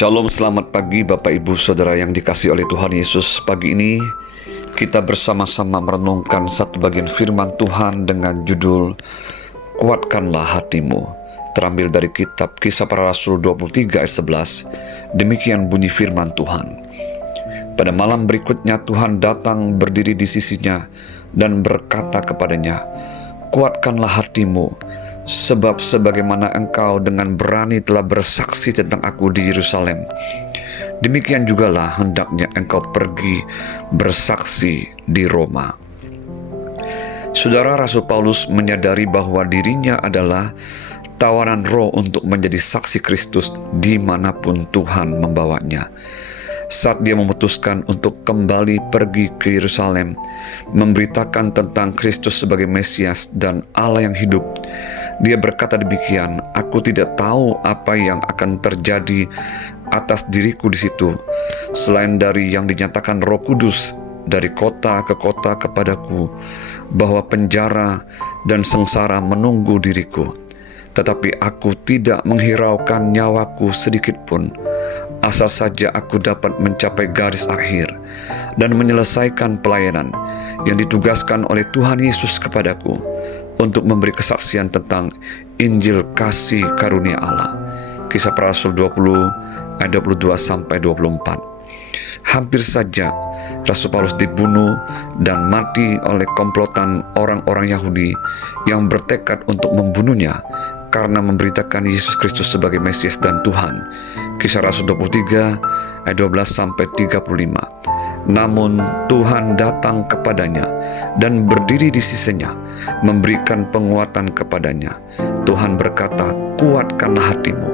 Shalom, selamat pagi Bapak Ibu Saudara yang dikasihi oleh Tuhan Yesus. Pagi ini kita bersama-sama merenungkan satu bagian firman Tuhan dengan judul Kuatkanlah Hatimu, terambil dari kitab Kisah Para Rasul 23 ayat 11. Demikian bunyi firman Tuhan. Pada malam berikutnya Tuhan datang berdiri di sisinya dan berkata kepadanya, "Kuatkanlah hatimu, sebab sebagaimana engkau dengan berani telah bersaksi tentang aku di Yerusalem, demikian jugalah hendaknya engkau pergi bersaksi di Roma." Saudara, Rasul Paulus menyadari bahwa dirinya adalah tawanan roh untuk menjadi saksi Kristus dimanapun Tuhan membawanya. Saat dia memutuskan untuk kembali pergi ke Yerusalem, memberitakan tentang Kristus sebagai Mesias dan Allah yang hidup, dia berkata demikian, "Aku tidak tahu apa yang akan terjadi atas diriku di situ, selain dari yang dinyatakan Roh Kudus dari kota ke kota kepadaku, bahwa penjara dan sengsara menunggu diriku. Tetapi aku tidak menghiraukan nyawaku sedikit pun, asal saja aku dapat mencapai garis akhir dan menyelesaikan pelayanan yang ditugaskan oleh Tuhan Yesus kepadaku untuk memberi kesaksian tentang Injil kasih karunia Allah." Kisah Para Rasul 20 ayat 22-24. Hampir saja Rasul Paulus dibunuh dan mati oleh komplotan orang-orang Yahudi yang bertekad untuk membunuhnya karena memberitakan Yesus Kristus sebagai Mesias dan Tuhan. Kisah Rasul 23 ayat 12-35. Namun Tuhan datang kepadanya dan berdiri di sisinya, memberikan penguatan kepadanya. Tuhan berkata, "Kuatkanlah hatimu,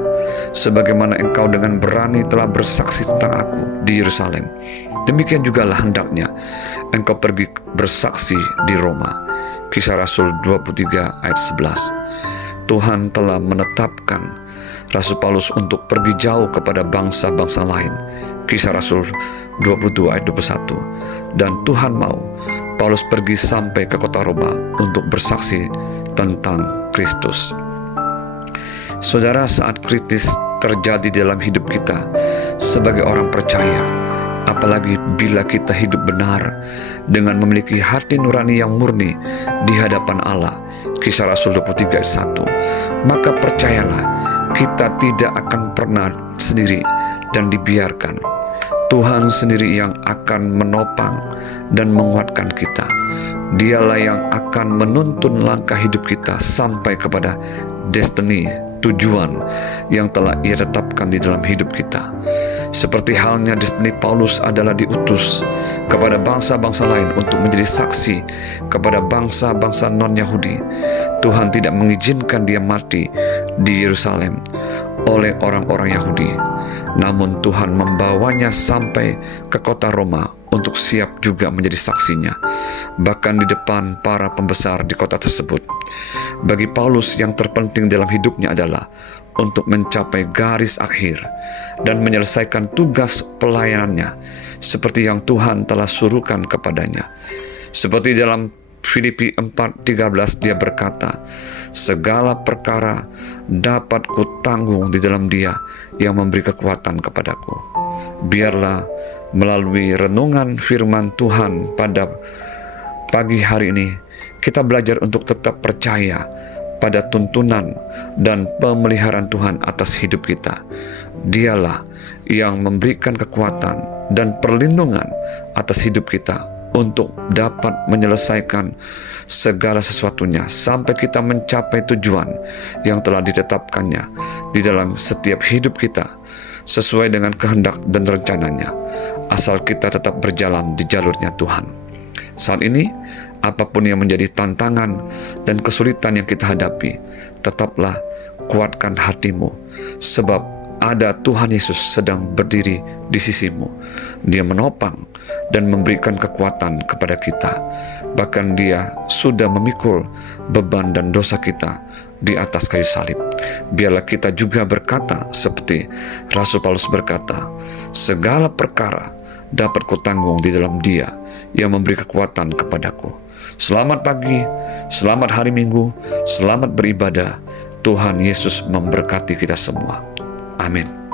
sebagaimana engkau dengan berani telah bersaksi tentang aku di Yerusalem, demikian jugalah hendaknya engkau pergi bersaksi di Roma." Kisah Rasul 23 ayat 11. Tuhan telah menetapkan Rasul Paulus untuk pergi jauh kepada bangsa-bangsa lain. Kisah Rasul 22 ayat 21. Dan Tuhan mau Paulus pergi sampai ke kota Roma untuk bersaksi tentang Kristus. Saudara, saat kritis terjadi dalam hidup kita sebagai orang percaya, apalagi bila kita hidup benar dengan memiliki hati nurani yang murni di hadapan Allah, Kisah Rasul 23 ayat 1, maka percayalah, kita tidak akan pernah sendiri dan dibiarkan. Tuhan sendiri yang akan menopang dan menguatkan kita. Dialah yang akan menuntun langkah hidup kita sampai kepada destiny, tujuan yang telah Ia tetapkan di dalam hidup kita. Seperti halnya destiny Paulus adalah diutus kepada bangsa-bangsa lain untuk menjadi saksi kepada bangsa-bangsa non-Yahudi. Tuhan tidak mengizinkan dia mati di Yerusalem oleh orang-orang Yahudi, namun Tuhan membawanya sampai ke kota Roma untuk siap juga menjadi saksinya, bahkan di depan para pembesar di kota tersebut. Bagi Paulus, yang terpenting dalam hidupnya adalah untuk mencapai garis akhir dan menyelesaikan tugas pelayanannya seperti yang Tuhan telah suruhkan kepadanya. Seperti dalam Filipi 4:13 dia berkata, "Segala perkara dapat kutanggung di dalam Dia yang memberi kekuatan kepadaku." Biarlah melalui renungan firman Tuhan pada pagi hari ini, kita belajar untuk tetap percaya pada tuntunan dan pemeliharaan Tuhan atas hidup kita. Dialah yang memberikan kekuatan dan perlindungan atas hidup kita untuk dapat menyelesaikan segala sesuatunya sampai kita mencapai tujuan yang telah ditetapkannya di dalam setiap hidup kita sesuai dengan kehendak dan rencananya, asal kita tetap berjalan di jalurnya Tuhan. Saat ini, apapun yang menjadi tantangan dan kesulitan yang kita hadapi, tetaplah kuatkan hatimu, sebab ada Tuhan Yesus sedang berdiri di sisimu. Dia menopang dan memberikan kekuatan kepada kita. Bahkan Dia sudah memikul beban dan dosa kita di atas kayu salib. Biarlah kita juga berkata seperti Rasul Paulus berkata, "Segala perkara dapat kutanggung di dalam Dia yang memberi kekuatan kepadaku." Selamat pagi, selamat hari Minggu, selamat beribadah. Tuhan Yesus memberkati kita semua. Amin.